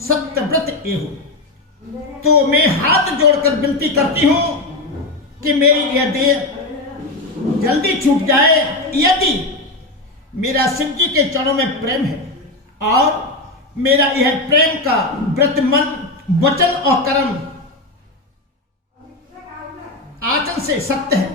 सत्यव्रत एहु। तो मैं हाथ जोड़कर विनती करती हूं कि मेरी यह देह जल्दी छूट जाए। यदि मेरा शिव जी के चरणों में प्रेम है और मेरा यह प्रेम का व्रत मन वचन और कर्म आचरण से सत्य है,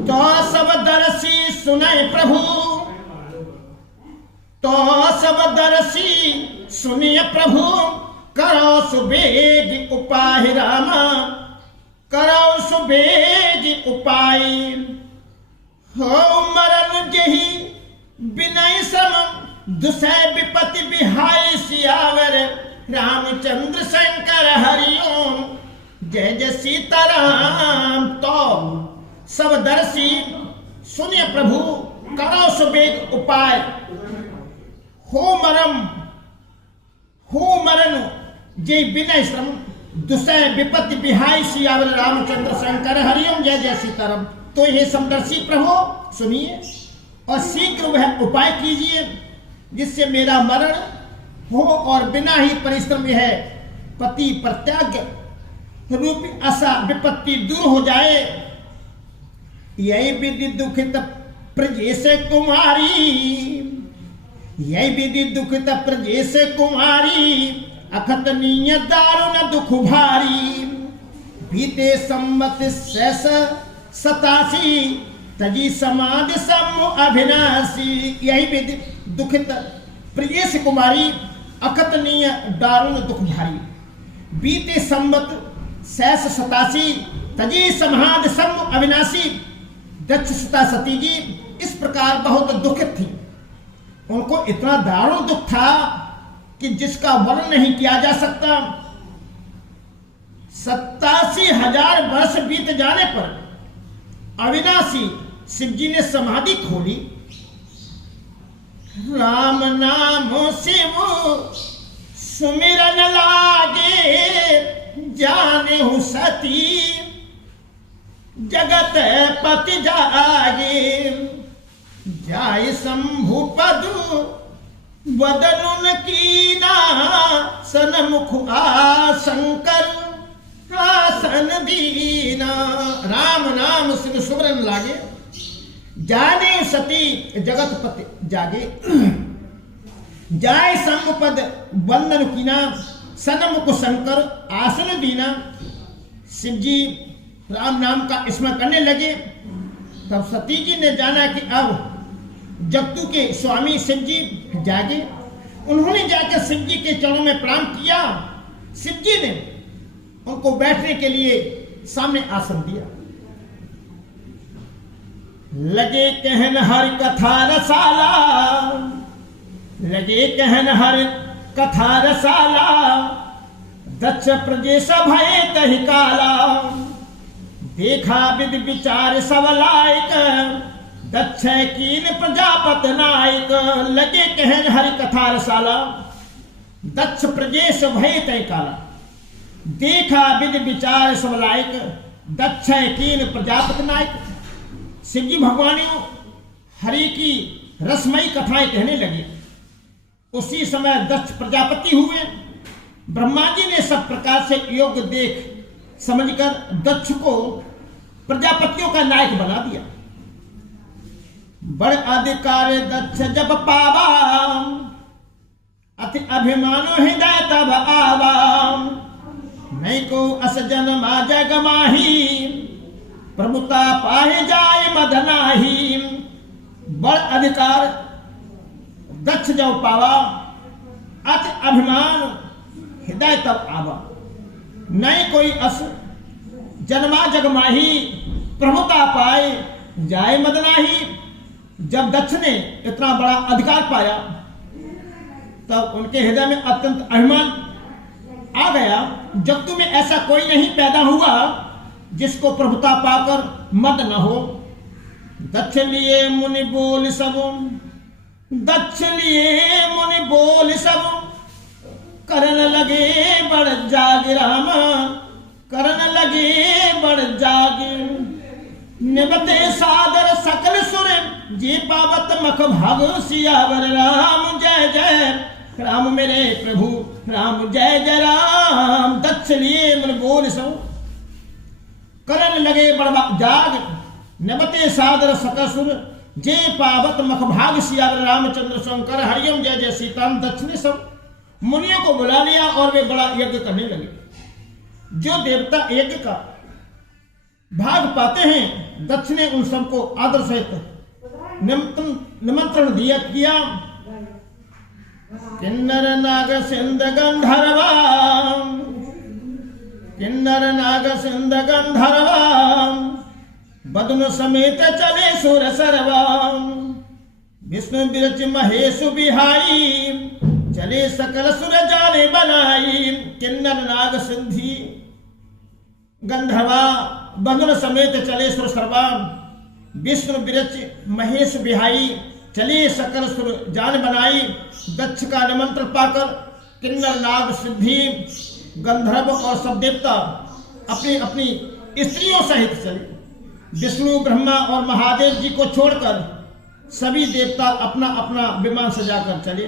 तो सब दर्शी सुने प्रभु, तो सब दर्शी सुनिए प्रभु, करो सुबेग उपाय राम, करो सुबेग उपाय। हो मरण जही विनय सम, दुसै विपति बिहाय सियावर, रामचंद्र शंकर हरिओम, जय जय सीताराम। तो सब दर्शी सुनिए प्रभु, करो सुबेग उपाय। हो मरण जय विनय श्रम, दुसै विपत्ति बिहाय सियावर, रामचंद्र शंकर हरिओम, जय जय सीताराम। तो ये समदर्शी प्रभु सुनिए और शीघ्र वह उपाय कीजिए जिससे मेरा मरण हो और बिना ही परिश्रम यह पति प्रत्याग रूपी आशा विपत्ति दूर हो जाए। यही विधि दुखित प्रजेश कुमारी, यही विधि दुखित प्रजेश कुमारी, अखतनीय दारुण दुख भारी। बीते सम्मत शेष 87, तजी समाधि सम्मु अभिनाशी। यही विधि दुखित प्रियेश कुमारी, अकथनीय दारुण दुख भारी। बीते सम्मत शेष 87, तजी समाधि सम्मु अविनाशी। दक्ष सुता सती जी इस प्रकार बहुत दुखित थी। उनको इतना दारुण दुख था कि जिसका वर्णन नहीं किया जा सकता। 87,000 वर्ष बीत जाने पर अविनाशी शिव जी ने समाधि खोली। राम नाम शिव सुमिरन लागे, जाने हूँ सती जगत पति जागे। जाय शंभु पद वदनुन कीना, सनमुख आशंकर आसन दीना। राम नाम शिव सुमिरन लागे, जाने सती जगत पति जागे। जाय संपद वंदन कीना, सनमुख शंकर आसन दीना। शिव जी राम नाम का स्मरण करने लगे। तब सती जी ने जाना कि अब जगतु के स्वामी शिव जी जागे। उन्होंने जाकर शिव जी के चरणों में प्रणाम किया। शिव जी ने उनको बैठने के लिए सामने आसन दिया। लगे कहन हर कथा रसाला, लगे कहन हर कथा रसाला, दक्ष प्रजेश भय तहि काला। देखा विधि विचार सब लायक, दक्ष कीन प्रजापत नायक। लगे कहन हरि कथा रसाला, दक्ष प्रजेश भय तहि काला। देखा विधि विचार सब लायक, दक्ष कीन प्रजापत नायक। शिव जी भगवान हरि की रसमयी कथाएं कहने लगे। उसी समय दक्ष प्रजापति हुए। ब्रह्मा जी ने सब प्रकार से योग्य देख समझकर दक्ष को प्रजापतियों का नायक बना दिया। बड़ अधिकार दक्ष जब पावा, अति अभिमानो हृदय तब आवा। नहीं को अस जन्मा जग माही, प्रभुता पाहे जाए मदनाही। बड़ अधिकार दक्ष जब पावा, अति अभिमान हृदय तब आवा। नहीं कोई अस जन्मा जग माही, प्रभुता पाए जाए मदनाही। जब दक्ष ने इतना बड़ा अधिकार पाया तब उनके हृदय में अत्यंत अभिमान आ गया। जगत में ऐसा कोई नहीं पैदा हुआ जिसको प्रभुता पाकर मद न हो। दक्ष लिए मुनि बोल सब, दक्ष लिए मुनि बोल सब, करन लगे बड़ जाग राम, करन लगे बड़ जाग। निबते सादर सकल सुर, जे पावत मख भाग सियावर। राम जय जय राम मेरे प्रभु राम जय जय राम। दक्ष लिए मन बोल सो करन लगे बड़वा जाग, नबते सादर सकसुर जे पावत मख भाग सियावर रामचंद्र शंकर हरियम जय जय सीताराम। दक्ष ने सब मुनियों को बुला लिया और वे बड़ा यज्ञ करने लगे। जो देवता यज्ञ का भाग पाते हैं, दक्ष ने उन सबको आदर सहित निमंत्रण दिया किया। किन्नर नाग सिंध गंधर्वा, किन्नर नाग सिंध गंधर्वा, बदन समेत चले सुर सरवा। विष्णु बिरच महेश बिहाई, चले सकल सुर जाने बनाई। किन्नर नाग सिंधी गंधर्वा, बदन समेत चले सुर सरवा। विष्णु बिरच महेश बिहाई, चले सकल सुर जान बनाई। दक्ष का निमंत्रण पाकर किन्नर नाग सिद्धि गंधर्व और सब देवता अपनी अपनी स्त्रियों सहित चले। विष्णु ब्रह्मा और महादेव जी को छोड़कर सभी देवता अपना अपना विमान सजाकर चले।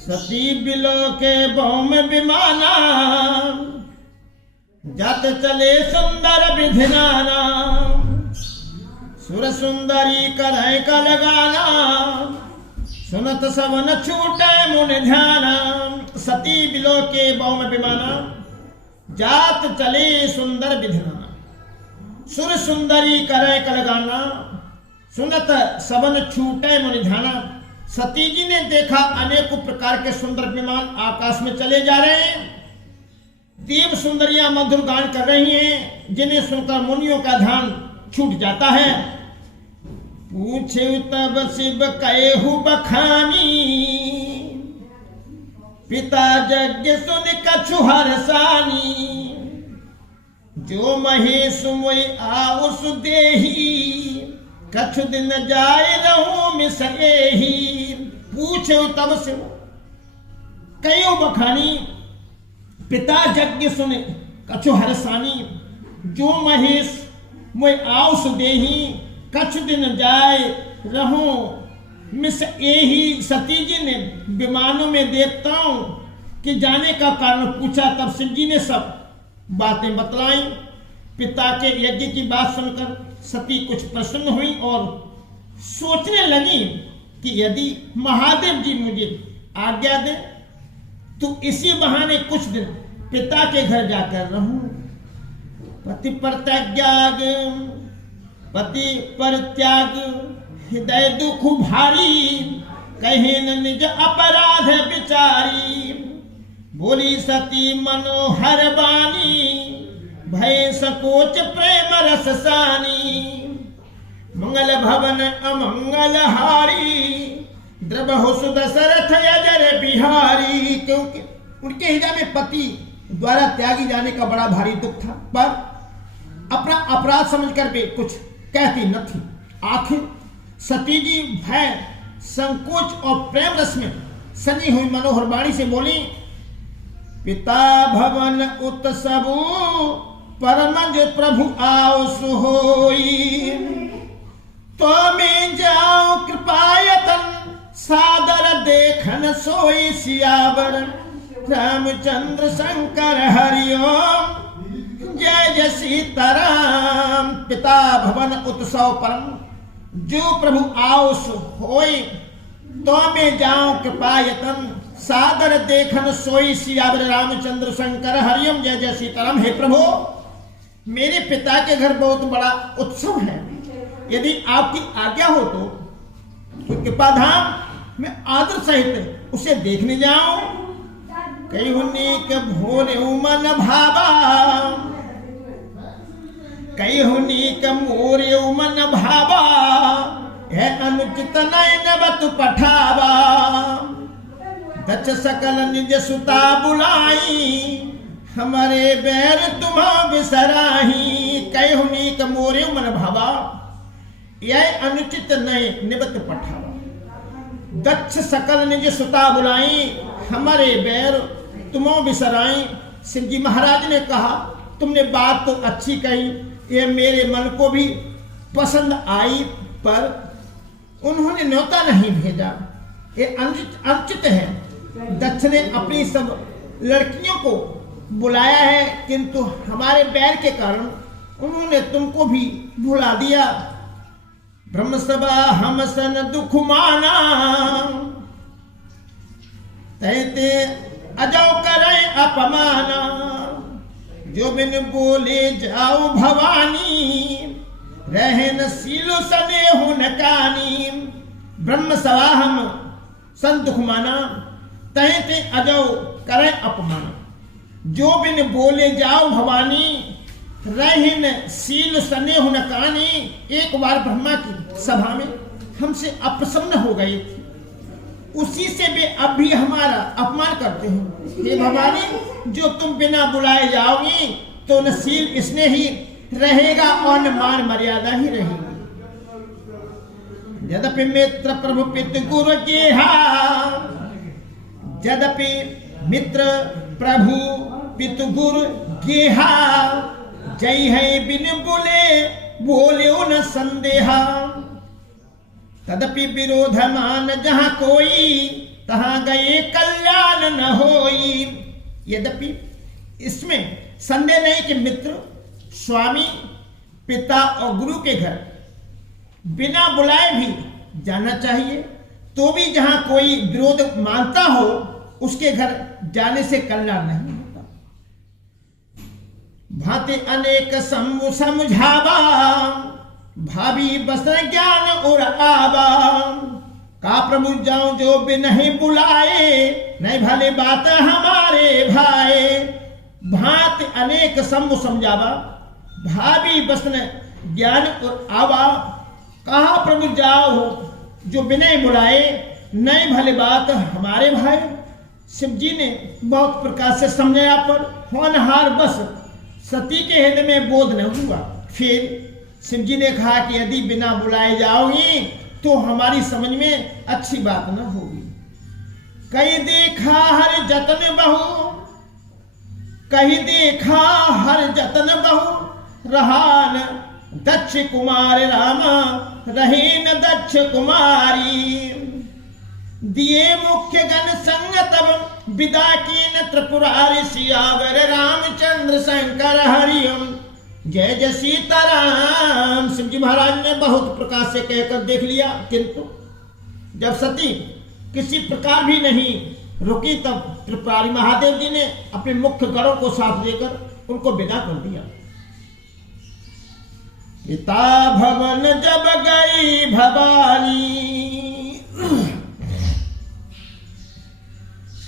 सती बिलो के भौम विमाना, जाते चले सुंदर विधिनाना। सुर सुंदरी करय का लगाना, सुनत सवन छूटे मुन ध्याना। सती बिलो के भौम विमाना, जात चले सुंदर विधिनाना। सुर सुंदरी करय का लगाना, सुनत सवन छूटे मुनि ध्याना। सती जी ने देखा अनेकों प्रकार के सुंदर विमान आकाश में चले जा रहे हैं। देव सुंदरियां मधुर गान कर रही हैं, जिन्हें सुनकर मुनियों का ध्यान छूट जाता है। पूछे तब शिव कहेहु बखानी, पिता यज्ञ सुन कछु हरसानी। जो महेश मोय आउस देही, कछु दिन जाय रहूं मिसरेही। पूछे तब से कयो बखानी, पिता यज्ञ सुने कछु हरसानी। जो महेश मोय आउस देही, कछु दिन जाय रहूं मिस एही। सती जी ने विमानों में देवताओं के जाने का कारण पूछा। तब शिव जी ने सब बातें बतलाई। पिता के यज्ञ की बात सुनकर सती कुछ प्रसन्न हुई और सोचने लगी कि यदि महादेव जी मुझे आज्ञा दे तो इसी बहाने कुछ दिन पिता के घर जाकर रहूं। पति परित्याग, पति परित्याग हृदय दुख भारी। कहे न निज अपराध विचारी। बोली सती मनोहर बानी, भय सकोच प्रेम रस सानी। मंगल भवन अमंगल हारी, द्रबहु सुदशरथ अजर बिहारी। क्योंकि उनके हृदय में पति द्वारा त्यागी जाने का बड़ा भारी दुख था, पर अपना अपराध समझकर वे कुछ कहती न थी। आखिर सती जी भय संकोच और प्रेम रस में सनी हुई मनोहर वाणी से बोली। पिता भवन उत्सवो परमज प्रभु आउस होई। तो मैं जाओ कृपायतन सादर देखन सोई। सियावर रामचंद्र शंकर हरिओम जय जय सीताराम। पिता भवन उत्सव परम, जो प्रभु आउस होई। तो मैं जाऊं कृपायतन सादर देखन सोई। सियावर रामचंद्र शंकर हरिओम जय जय सीताराम। हे प्रभु, मेरे पिता के घर बहुत बड़ा उत्सव है। यदि आपकी आज्ञा हो तो कृपा धाम में आदर सहित उसे देखने जाऊं। कई हुनीक भोर मन भावा, कई हुनीक मोर मन भावा। है अनुचित नयन बत पठावा। दक्ष सकल निज सुता बुलाई, हमारे बैर तुम्हा बिसराही। कई हुनीक मोर मन भावा, यह अनुचित नय निबत पठावा। दक्ष सकल निज सुता बुलाई, हमारे बैर तुमो बिसराई। शिव जी महाराज ने कहा, तुमने बात तो अच्छी कही, ये मेरे मन को भी पसंद आई, पर उन्होंने न्योता नहीं भेजा। ये अनुचित है। दक्ष ने अपनी सब लड़कियों को बुलाया है, किंतु हमारे बैर के कारण उन्होंने तुमको भी भुला दिया। ब्रह्म सभा हम सन दुख माना, तैते अजो करे अपमाना। जो बिन बोले जाओ भवानी, रहन सीलो सने हो नकानी। ब्रह्म सभा हम सन दुख माना, तैते अजो करे अपमाना। जो बिन बोले जाओ भवानी, रहन सील सने हो नकानी। एक बार ब्रह्मा की सभा में हमसे अप्रसन्न हो गए थे, उसी से वे अब भी हमारा अपमान करते हैं। हे भवानी, जो तुम बिना बुलाए जाओगी तो न सील स्नेह ही रहेगा और न मान मर्यादा ही रहेगी। यद्यपि मित्र प्रभु पितु गुरु गेहा, यद्यपि मित्र प्रभु पितु गुरु गेहा। जय है बिन बोले न संदेहा। तदपि विरोध मान जहां कोई, तहां गए कल्याण न होई। यद्यपि इसमें संदेह नहीं कि मित्र, स्वामी, पिता और गुरु के घर बिना बुलाए भी जाना चाहिए, तो भी जहां कोई विरोध मानता हो उसके घर जाने से कल्याण नहीं होता। भांति अनेक समझावा, भाभी बस ज्ञान और आवा। का प्रभु जाऊं जो बिन नहीं बुलाए, नहीं भले बात हमारे भाई। भांति अनेक समझावा, भाभी बस ज्ञान और आवा। कहा प्रभु जाओ जो बिना बुलाए, नहीं भले बात हमारे भाई। शिव जी ने बहुत प्रकार से समझाया, पर होनहार बस सती के हृदय में बोध न हुआ। फिर शिव जी ने कहा कि यदि बिना बुलाए जाओगी तो हमारी समझ में अच्छी बात न होगी। कहीं देखा हर जतन बहु, कहीं देखा हर जतन बहु। रहान दक्ष कुमार रामा, रहे न दक्ष कुमारी। दिए मुख्य गण संग तब, विदा की न त्रिपुरारी। सियावर रामचंद्र शंकर हरिओम, जय जय सीताराम। शिव जी महाराज ने बहुत प्रकार से कहकर देख लिया, किंतु जब सती किसी प्रकार भी नहीं रुकी, तब त्रिपुरारी महादेव जी ने अपने मुख्य गणों को साथ देकर उनको विदा कर दिया। पिता भवन जब गई भवानी,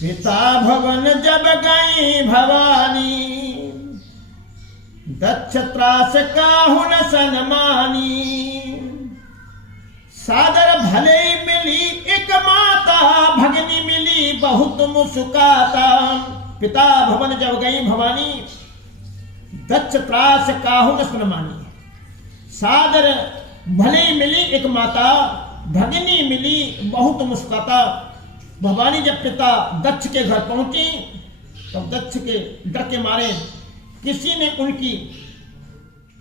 पिता भवन जब गई भवानी। दक्ष त्रास काहु न सनमानी। सादर भले मिली एक माता, भगनी मिली बहुत मुस्काता। पिता भवन जब गई भवानी, दक्ष त्रास काहु न सनमानी। सादर भले मिली एक माता, भगनी मिली बहुत मुस्काता। भवानी जब पिता दक्ष के घर पहुंची, तब दक्ष के डर के मारे किसी ने उनकी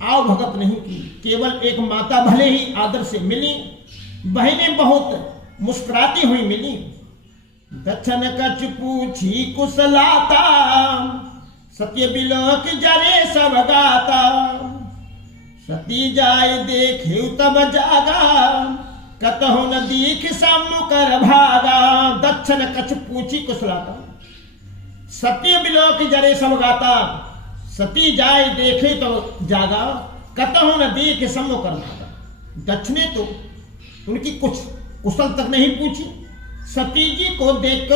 आव भगत नहीं की। केवल एक माता भले ही आदर से मिली, बहनें बहुत मुस्कुराती हुई मिली। दक्ष ने कछ पूछी कुशलाता, सत्य बिलोक जरे सब गाता। सती जाय देखे तब जागा, कतहु न दीख सम्मुकर भागा। दक्ष ने कछ पूछी कुशलाता, सत्य बिलोक जरे सब गाता। सती जाय देखे तो जागा, कतहु न दीख सम्मुकर भागा। दक्ष ने तो उनकी कुछ कुशल तक नहीं पूछी, सती जी को देखकर